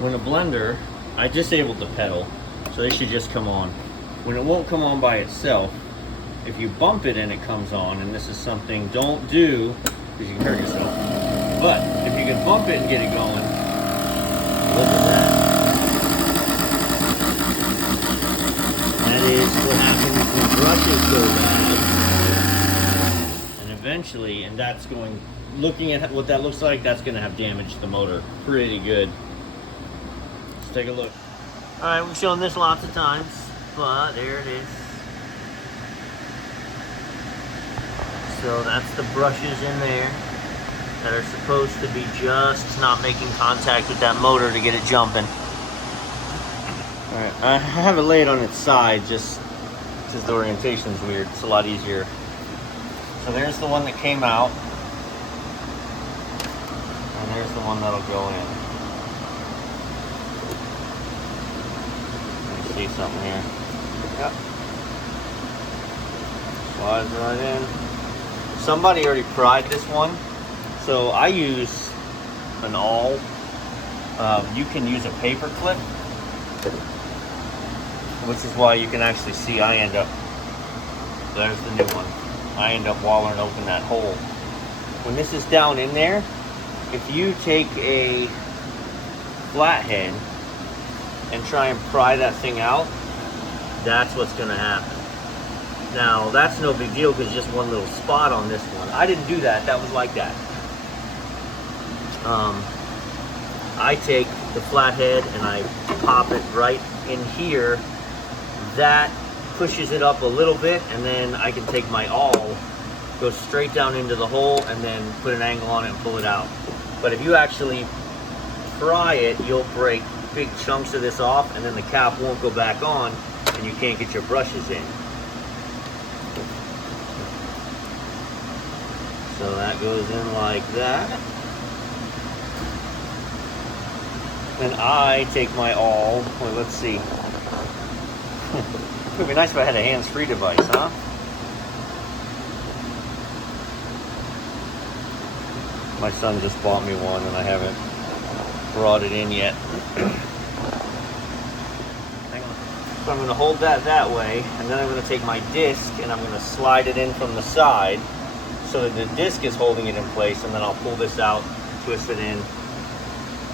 when a blender, I disabled the pedal, so they should just come on. When it won't come on by itself, if you bump it and it comes on, and this is something don't do because you can hurt yourself, but if you can bump it and get it going, look at that. That is what happens when brushes go bad. And eventually, and that's going, looking at what that looks like, that's going to have damaged the motor pretty good. Let's take a look. Alright, we've shown this lots of times, but there it is. So that's the brushes in there that are supposed to be just not making contact with that motor to get it jumping. Alright, I have it laid on its side just because the orientation's weird. It's a lot easier. So there's the one that came out. And there's the one that'll go in. Let me see something here. Yep. Slides right in. Somebody already pried this one. So I use an awl. You can use a paper clip, which is why you can actually see I end up, there's the new one. I end up wallering open that hole. When this is down in there, if you take a flathead and try and pry that thing out, that's what's gonna happen. Now, that's no big deal because just one little spot on this one. I didn't do that, that was like that. I take the flathead and I pop it right in here. That pushes it up a little bit, and then I can take my awl, go straight down into the hole, and then put an angle on it and pull it out. But if you actually pry it, you'll break big chunks of this off, and then the cap won't go back on, and you can't get your brushes in. So that goes in like that. Then I take my awl, well, let's see. It would be nice if I had a hands-free device, huh? My son just bought me one and I haven't brought it in yet. Hang on. So I'm going to hold that way, and then I'm going to take my disc and I'm going to slide it in from the side so that the disc is holding it in place, and then I'll pull this out, twist it in,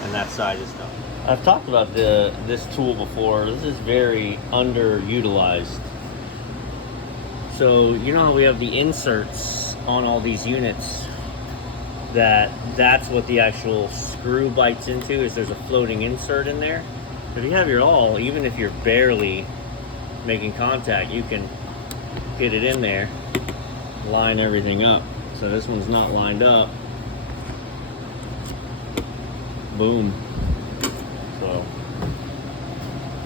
and that side is done. I've talked about this tool before. This is very underutilized. So you know how we have the inserts on all these units, that's what the actual screw bites into, is there's a floating insert in there. If you have your awl, even if you're barely making contact, you can get it in there, line everything up. So this one's not lined up. Boom. So,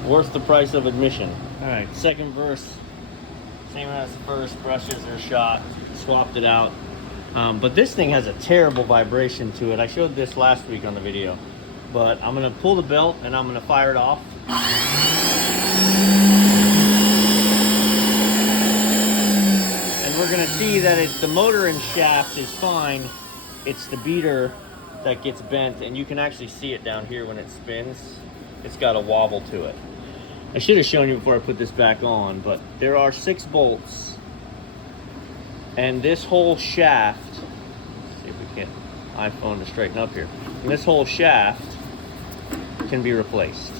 worth the price of admission. Alright, second verse, same as the first, brushes are shot, swapped it out. But this thing has a terrible vibration to it. I showed this last week on the video. But I'm going to pull the belt and I'm going to fire it off. And we're going to see that the motor and shaft is fine. It's the beater that gets bent, and you can actually see it down here when it spins. It's got a wobble to it. I should have shown you before I put this back on, but there are 6 bolts, and this whole shaft, let's see if we can iPhone to straighten up here, and this whole shaft can be replaced.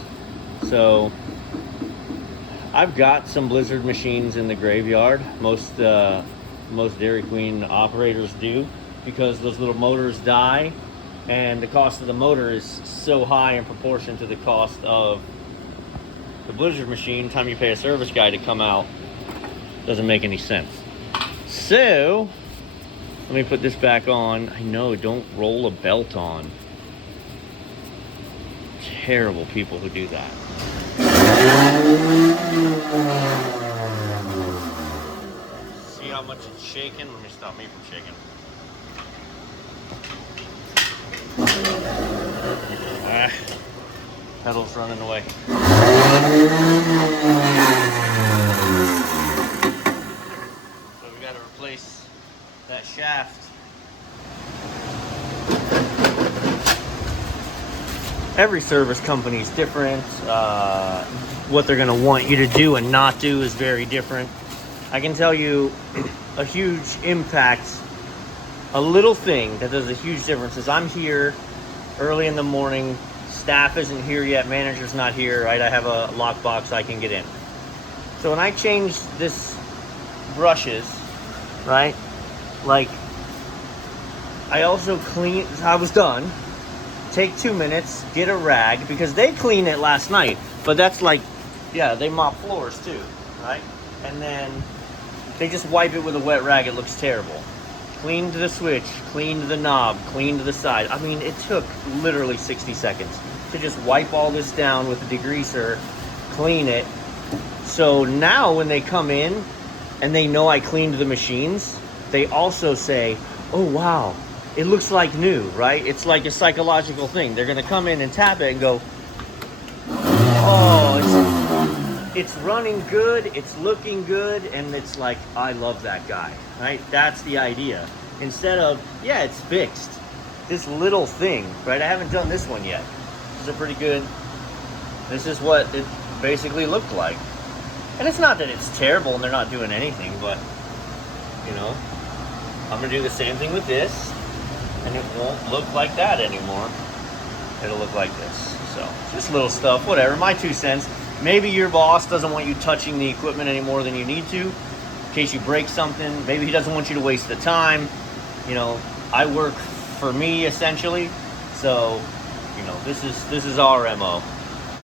So I've got some Blizzard machines in the graveyard. Most Dairy Queen operators do, because those little motors die, and the cost of the motor is so high in proportion to the cost of the Blizzard machine. Time you pay a service guy to come out, doesn't make any sense. So let me put this back on. I know, don't roll a belt on. Terrible people who do that. See how much it's shaking? Let me stop me from shaking. Ah, pedal's running away. So we got to replace that shaft. every service company is different. What they're going to want you to do and not do is very different. I can tell you a huge impact, a little thing that does a huge difference is I'm here early in the morning, staff isn't here yet, manager's not here, right? I have a lockbox I can get in. So when I change this brushes, right? Like, I also clean, I was done. Take 2 minutes, get a rag, because they cleaned it last night, but that's like, yeah, they mop floors too, right? And then they just wipe it with a wet rag, it looks terrible. Cleaned the switch, cleaned the knob, cleaned the side. I mean, it took literally 60 seconds to just wipe all this down with a degreaser, clean it. So now when they come in and they know I cleaned the machines, they also say, oh wow, it looks like new, right? It's like a psychological thing. They're gonna come in and tap it and go, oh, it's running good, it's looking good, and it's like, I love that guy, right? That's the idea. Instead of, yeah, it's fixed. This little thing, right? I haven't done this one yet. This is a pretty good, this is what it basically looked like. And it's not that it's terrible and they're not doing anything, but, you know, I'm gonna do the same thing with this, and it won't look like that anymore. It'll look like this. So, just little stuff, whatever, my 2 cents. Maybe your boss doesn't want you touching the equipment any more than you need to, in case you break something. Maybe he doesn't want you to waste the time. You know, I work for me, essentially. So, you know, this is our MO.